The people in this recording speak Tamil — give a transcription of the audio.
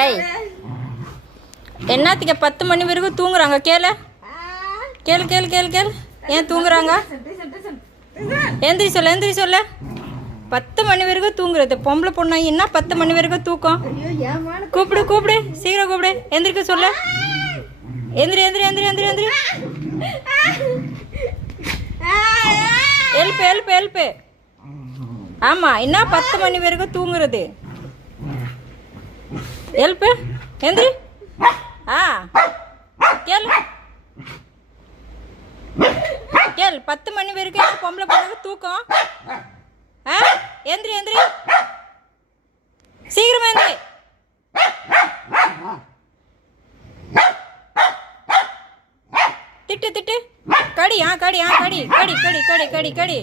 ஏய் என்னத்துக்கு 10 மணி வரைக்கும் தூங்குறாங்க? கேளு கேளு கேளு கேளு கேளு. ஏன் தூங்குறாங்க? எந்திரி சொல்ல எந்திரி சொல்ல. 10 மணி வரைக்கும் தூங்குறது பொம்பளை பொண்ணா என்ன 10 மணி வரைக்கும் தூக்கம்? கூப்பிடு கூப்பிடு சீக்கிரம் கூப்பிடு. எந்திரிக்க சொல்ல. எந்திரி எந்திரி எந்திரி எந்திரி எந்திரி. எழுப்பு எழுப்பு எழுப்பு. ஆமாம் என்ன 10 மணி வரைக்கும் தூங்குறது? எழுப்பு எந்திரி. ஆ கேளு கேள். 10 மணி வரைக்கும் பொம்பளை பொண்ணுக்கு தூக்கம். ஆ எந்திரி எந்திரி சீக்கிரமா எந்திரி. திட்டு திட்டு கடி. கடி கடி கடி கடி கடி கடி கடி.